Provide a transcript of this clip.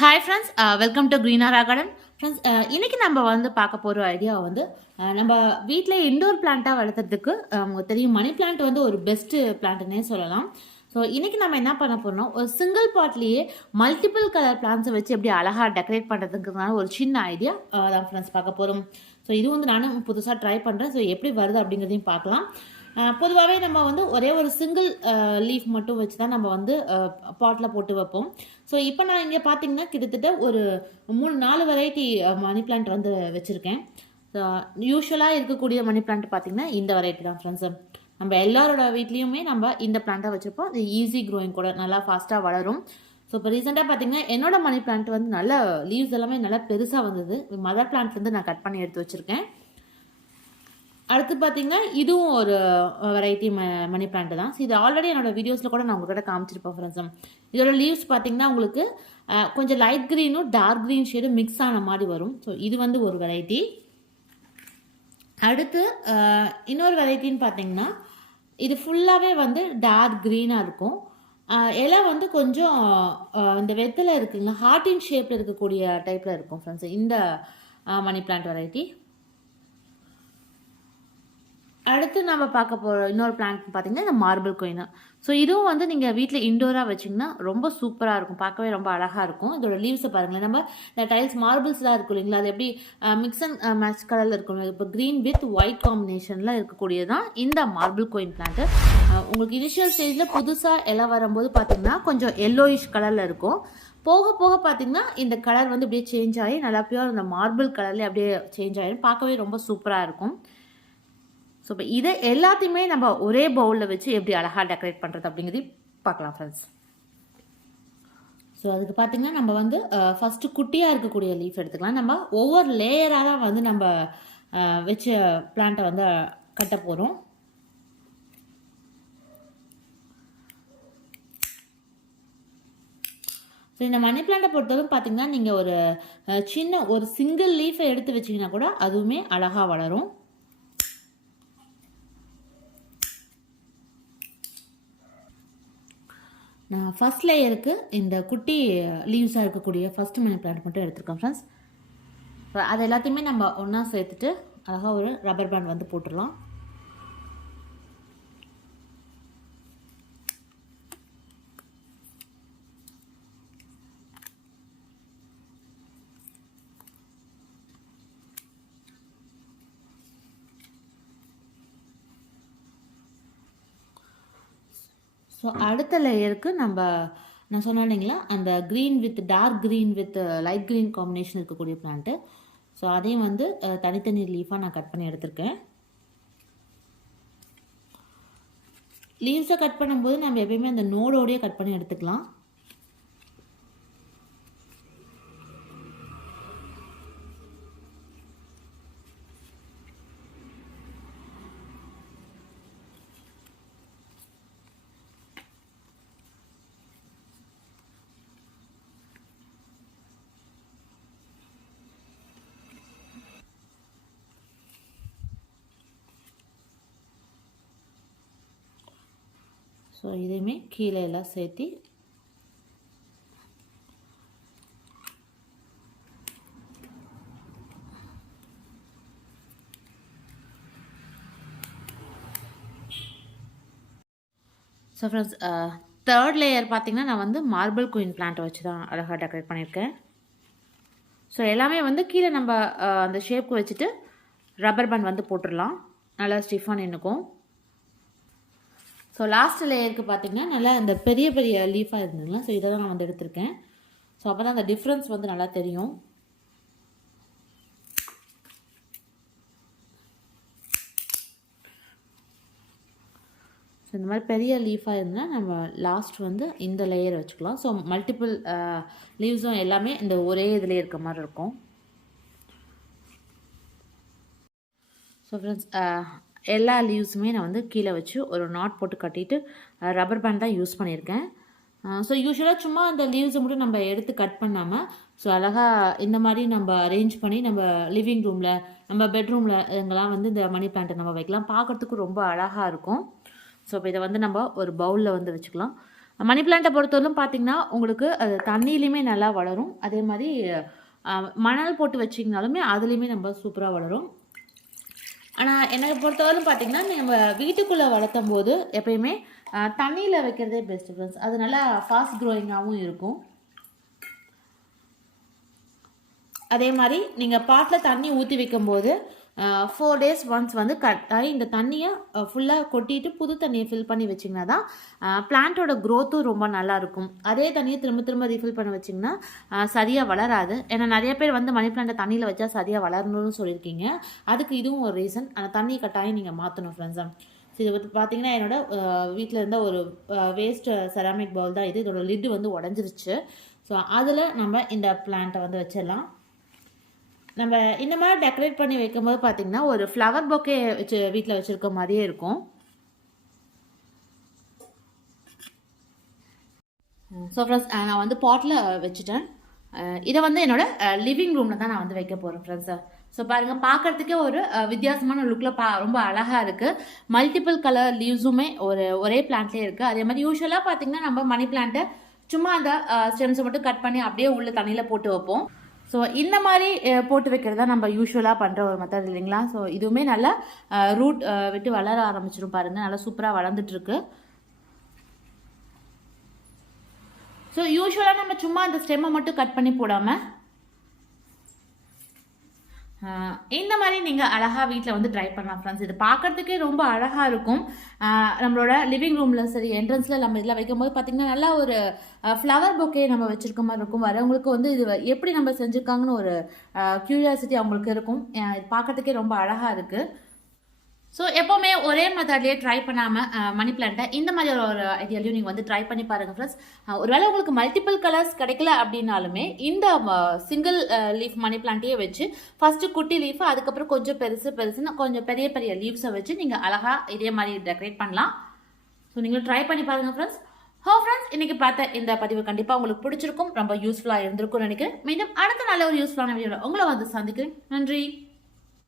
Hi friends, welcome to க்ரீனாரா garden. Friends, இன்றைக்கி நம்ம வந்து பார்க்க போகிற ஐடியா வந்து நம்ம வீட்டில் இண்டோர் பிளான்ட்டாக வளர்த்துறதுக்கு உங்களுக்கு தெரியும், மணி பிளான்ட் வந்து ஒரு பெஸ்ட்டு பிளான்ட்டுன்னே சொல்லலாம். ஸோ இன்றைக்கி நம்ம என்ன பண்ண போகிறோம், ஒரு சிங்கிள் பாட்லேயே மல்டிபிள் கலர் பிளான்ஸை வச்சு எப்படி அழகாக டெக்கரேட் பண்ணுறதுக்குனால ஒரு சின்ன ஐடியா தான் ஃப்ரெண்ட்ஸ் பார்க்க போகிறோம். ஸோ இது வந்து நானும் புதுசாக ட்ரை பண்ணுறேன். ஸோ எப்படி வருது அப்படிங்கிறதையும் பார்க்கலாம். பொதுவாகவே நம்ம வந்து ஒரே ஒரு சிங்கிள் லீஃப் மட்டும் வச்சு தான் நம்ம வந்து பாட்டில் போட்டு வைப்போம். ஸோ இப்போ நான் இங்கே பார்த்தீங்கன்னா கிட்டத்தட்ட ஒரு 3-4 வெரைட்டி மணி பிளான்ட் வந்து வச்சுருக்கேன். யூஸ்வலாக இருக்கக்கூடிய மணி பிளான்ட் பார்த்திங்கன்னா இந்த வெரைட்டி தான் ஃப்ரெண்ட்ஸு. நம்ம எல்லாரோட வீட்லேயுமே நம்ம இந்த பிளான்ட்டாக வச்சுருப்போம். இது ஈஸி க்ரோயிங் கூட, நல்லா ஃபாஸ்ட்டாக வளரும். ஸோ இப்போ ரீசெண்டாக பார்த்தீங்கன்னா என்னோட மணி பிளான்ட் வந்து நல்லா லீவ்ஸ் எல்லாமே நல்லா பெருசாக வந்தது. மதர் பிளான்ட்லேருந்து நான் கட் பண்ணி எடுத்து வச்சுருக்கேன். அடுத்து பார்த்தீங்கன்னா இதுவும் ஒரு வெரைட்டி மணி பிளான்ட் தான். ஸோ இது ஆல்ரெடி என்னோட வீடியோஸில் கூட நான் உங்கள்கிட்ட காமிச்சிருப்பேன் ஃப்ரெண்ட்ஸ். இதோட லீவ்ஸ் பார்த்தீங்கன்னா உங்களுக்கு கொஞ்சம் லைட் க்ரீனும் டார்க் க்ரீன் ஷேடும் மிக்ஸ் ஆன மாதிரி வரும். ஸோ இது வந்து ஒரு வெரைட்டி. அடுத்து இன்னொரு வெரைட்டின்னு பார்த்தீங்கன்னா இது ஃபுல்லாகவே வந்து டார்க் க்ரீனாக இருக்கும். இலை வந்து கொஞ்சம் இந்த வெத்தலை இருக்குங்களா, ஹார்டின் ஷேப்பில் இருக்கக்கூடிய டைப்பில் இருக்கும் ஃப்ரெண்ட்ஸ் இந்த மணி பிளான்ட் வெரைட்டி. அடுத்து நம்ம பார்க்க போகிற இன்னொரு பிளான்ட் பார்த்தீங்கன்னா இந்த மார்பிள் குயின். ஸோ இதுவும் வந்து நீங்கள் வீட்டில் இண்டோராக வச்சிங்கன்னா ரொம்ப சூப்பராக இருக்கும், பார்க்கவே ரொம்ப அழகாக இருக்கும். இதோட லீவ்ஸை பாருங்களேன், நம்ம இந்த டைல்ஸ் மார்பிள்ஸ்லாம் இருக்கும் இல்லைங்களா, அது எப்படி மிக்ஸ் அண்ட் மேட்ச் கலரில் இருக்கும். இப்போ க்ரீன் வித் ஒயிட் காம்பினேஷனில் இருக்கக்கூடியது தான் இந்த மார்பிள் குயின் பிளான்ட்டு. உங்களுக்கு இனிஷியல் ஸ்டேஜில் புதுசாக இலை வரும்போது பார்த்தீங்கன்னா கொஞ்சம் எல்லோயிஷ் கலரில் இருக்கும். போக போக பார்த்தீங்கன்னா இந்த கலர் வந்து அப்படியே சேஞ்ச் ஆகி நல்லா பியூர் இந்த மார்பிள் கலர்லேயே அப்படியே சேஞ்ச் ஆகிடும், பார்க்கவே ரொம்ப சூப்பராக இருக்கும். ஸோ இப்போ இதை எல்லாத்தையுமே நம்ம ஒரே பவுலில் வச்சு எப்படி அழகாக டெக்கரேட் பண்ணுறது அப்படிங்கிறது பார்க்கலாம் ஃப்ரெண்ட்ஸ். ஸோ அதுக்கு பார்த்திங்கன்னா நம்ம வந்து ஃபஸ்ட்டு குட்டியாக இருக்கக்கூடிய லீஃப் எடுத்துக்கலாம். நம்ம ஒவ்வொரு லேயராக தான் வந்து நம்ம வச்ச பிளான்ட்டை வந்து கட்ட போகிறோம். ஸோ இந்த மணி பிளான்ட்டை பொறுத்தவரைக்கும் பார்த்திங்கன்னா நீங்கள் ஒரு சின்ன ஒரு சிங்கிள் லீஃபை எடுத்து வச்சிங்கன்னா கூட அதுவுமே அழகாக வளரும். நான் ஃபஸ்ட் லேயருக்கு இந்த குட்டி லீவ்ஸாக இருக்கக்கூடிய ஃபஸ்ட்டு மணி பிளான்ட் மட்டும் எடுத்துருக்கேன் ஃப்ரெண்ட்ஸ். அது எல்லாத்தையுமே நம்ம ஒன்றா சேர்த்துட்டு அழகாக ஒரு ரப்பர் பேண்ட் வந்து போட்டுடலாம். ஸோ அடுத்த லேயருக்கு நான் சொன்னேன் இல்லைங்களா, அந்த green with dark green with light green combination இருக்கக்கூடிய பிளான்ட்டு. ஸோ அதையும் வந்து தனித்தனி லீஃபாக நான் கட் பண்ணி எடுத்திருக்கேன். லீவ்ஸை கட் பண்ணும்போது நம்ம எப்பயுமே அந்த நோடோடையே கட் பண்ணி எடுத்துக்கலாம். ஸோ இதையுமே கீழே எல்லாம் சேர்த்து ஸோ ஃப்ரெண்ட்ஸ், தேர்ட் லேயர் பார்த்திங்கன்னா நான் வந்து மார்பிள் குயின் பிளான்ட்டை வச்சு தான் அழகாக டெக்கரேட் பண்ணியிருக்கேன். ஸோ எல்லாமே வந்து கீழே நம்ம அந்த ஷேப்க்கு வச்சுட்டு ரப்பர் பேண்ட் வந்து போட்டுடலாம், நல்லா ஸ்டிஃபாக நின்றுக்கும். ஸோ லாஸ்ட் லேயருக்கு பார்த்திங்கன்னா நல்லா இந்த பெரிய பெரிய லீஃபாக இருந்ததுங்களா, ஸோ இதை தான் நான் வந்து எடுத்திருக்கேன். ஸோ அப்போ தான் அந்த டிஃப்ரென்ஸ் வந்து நல்லா தெரியும். ஸோ இந்த மாதிரி பெரிய லீஃபாக இருந்தால் நம்ம லாஸ்ட் வந்து இந்த லேயர் வச்சுக்கலாம். ஸோ மல்டிபிள் லீவ்ஸும் எல்லாமே இந்த ஒரே இதில் இருக்க மாதிரி இருக்கும். ஸோ ஃப்ரெண்ட்ஸ், எல்லா லீவ்ஸுமே நான் வந்து கீழே வச்சு ஒரு நாட் போட்டு கட்டிட்டு ரப்பர் பேண்ட் தான் யூஸ் பண்ணியிருக்கேன். ஸோ யூஸ்வலாக சும்மா அந்த லீவ்ஸை மட்டும் நம்ம எடுத்து கட் பண்ணாமல் ஸோ அழகாக இந்த மாதிரி நம்ம அரேஞ்ச் பண்ணி நம்ம லிவிங் ரூமில், நம்ம பெட்ரூமில் இங்கெல்லாம் வந்து இந்த மணி பிளான்ட்டை நம்ம வைக்கலாம், பார்க்குறதுக்கு ரொம்ப அழகாக இருக்கும். ஸோ இப்போ இதை வந்து நம்ம ஒரு பவுலில் வந்து வச்சுக்கலாம். மணி பிளான்ட்டை பொறுத்தவரைக்கும் பார்த்தீங்கன்னா உங்களுக்கு அது தண்ணியிலையுமே நல்லா வளரும். அதே மாதிரி மணல் போட்டு வச்சிங்கனாலுமே அதுலேயுமே நம்ம சூப்பராக வளரும். ஆனால் எனக்கு பொறுத்தவரைக்கும் பார்த்தீங்கன்னா நம்ம வீட்டுக்குள்ளே வளர்த்தும் போது எப்பயுமே தண்ணியில் வைக்கிறதே பெஸ்ட் ஃப்ரெண்ட்ஸ். அது நல்லா ஃபாஸ்ட் க்ரோயிங்காகவும் இருக்கும். அதே மாதிரி நீங்கள் பாட்டில் தண்ணி ஊற்றி வைக்கும்போது 4 days ஒன்ஸ் வந்து கட்டாயி இந்த தண்ணியை ஃபுல்லாக கொட்டிட்டு புது தண்ணியை ஃபில் பண்ணி வச்சிங்கன்னா தான் பிளான்ட்டோட க்ரோத்தும் ரொம்ப நல்லாயிருக்கும். அதே தண்ணியை திரும்ப திரும்ப ரீஃபில் பண்ண வச்சிங்கன்னா சரியாக வளராது. ஏன்னா நிறைய பேர் வந்து மணி பிளான்ட்டை தண்ணியில் வச்சா சரியாக வளரணும்னு சொல்லியிருக்கீங்க. அதுக்கு இதுவும் ஒரு ரீசன். ஆனால் தண்ணியை கட்டாயம் நீங்கள் மாற்றணும் ஃப்ரெண்ட்ஸாக. ஸோ இது பார்த்தீங்கன்னா என்னோடய வீட்டில் இருந்த ஒரு வேஸ்ட் செராமிக் பவுல் தான் இது. இதோட லிட்டு வந்து உடஞ்சிருச்சு. ஸோ அதில் நம்ம இந்த பிளான்ட்டை வந்து வச்சிடலாம். நம்ம இந்த மாதிரி டெக்கரேட் பண்ணி வைக்கும்போது பார்த்தீங்கன்னா ஒரு ஃப்ளவர் பொக்கே வச்சு வீட்டில் வச்சுருக்க மாதிரியே இருக்கும். ஸோ ஃப்ரெண்ட்ஸ் நான் வந்து பாட்டில் வச்சுட்டேன். இதை வந்து என்னோடய லிவிங் ரூமில் தான் நான் வந்து வைக்க போகிறேன் ஃப்ரெண்ட்ஸை. ஸோ பாருங்கள், பார்க்குறதுக்கே ஒரு வித்தியாசமான லுக்கில் ரொம்ப அழகாக இருக்குது. மல்டிபிள் கலர் லீவ்ஸுமே ஒரே பிளான்ட்லேயே இருக்குது. அதே மாதிரி யூஸ்வலாக பார்த்தீங்கன்னா நம்ம மணி பிளான்ட்டை சும்மா அந்த ஸ்டெம்ஸை மட்டும் கட் பண்ணி அப்படியே உள்ள தண்ணியில் போட்டு வைப்போம். ஸோ இந்த மாதிரி போட்டு வைக்கிறது தான் நம்ம யூஸ்வலாக பண்ணுற ஒரு மெத்தட் இல்லைங்களா. ஸோ இதுவுமே நல்லா ரூட் விட்டு வளர ஆரம்பிச்சிடும் பாருங்கள். நல்லா சூப்பராக வளர்ந்துட்டுருக்கு. ஸோ யூஸ்வலாக நம்ம சும்மா அந்த ஸ்டெம்மை மட்டும் கட் பண்ணி போடாமல் இந்த மாதிரி நீங்கள் அழகாக வீட்டில் வந்து ட்ரை பண்ணலாம் ஃப்ரெண்ட்ஸ். இது பார்க்குறதுக்கே ரொம்ப அழகாக இருக்கும். நம்மளோட லிவிங் ரூமில் சரி என்ட்ரன்ஸில் நம்ம இதில் வைக்கும்போது பார்த்திங்கன்னா நல்லா ஒரு ஃப்ளவர் பொக்கே நம்ம வச்சுருக்க மாதிரி இருக்கும். வரவங்களுக்கு வந்து இது எப்படி நம்ம செஞ்சுருக்காங்கன்னு ஒரு க்யூரியாசிட்டி அவங்களுக்கு இருக்கும். இது பார்க்குறதுக்கே ரொம்ப அழகாக இருக்குது. ஸோ எப்போவுமே ஒரே மெத்தட்லேயே ட்ரை பண்ணாமல் மணி பிளான்ட்டை இந்த மாதிரி ஒரு ஐடியாலையும் நீங்கள் வந்து ட்ரை பண்ணி பாருங்கள் ஃப்ரெண்ட்ஸ். ஒருவேளை உங்களுக்கு மல்டிபிள் கலர்ஸ் கிடைக்கல அப்படின்னாலுமே இந்த சிங்கிள் லீஃப் மணி பிளான்ட்டையே வச்சு ஃபஸ்ட்டு குட்டி லீஃப், அதுக்கப்புறம் கொஞ்சம் பெருசுன்னு கொஞ்சம் பெரிய பெரிய லீவ்ஸை வச்சு நீங்கள் அழகாக இதே மாதிரி டெக்கரேட் பண்ணலாம். ஸோ நீங்களும் ட்ரை பண்ணி பாருங்கள் ஃப்ரெண்ட்ஸ். ஃப்ரெண்ட்ஸ், இன்றைக்கி பார்த்த இந்த பதிவு கண்டிப்பாக உங்களுக்கு பிடிச்சிருக்கும், ரொம்ப யூஸ்ஃபுல்லாக இருந்திருக்கும்னு நினைக்கிறேன். மீண்டும் அடுத்த நல்ல ஒரு யூஸ்ஃபுல்லான வீடியோவில் உங்களை வந்து சந்திக்கிறேன். நன்றி.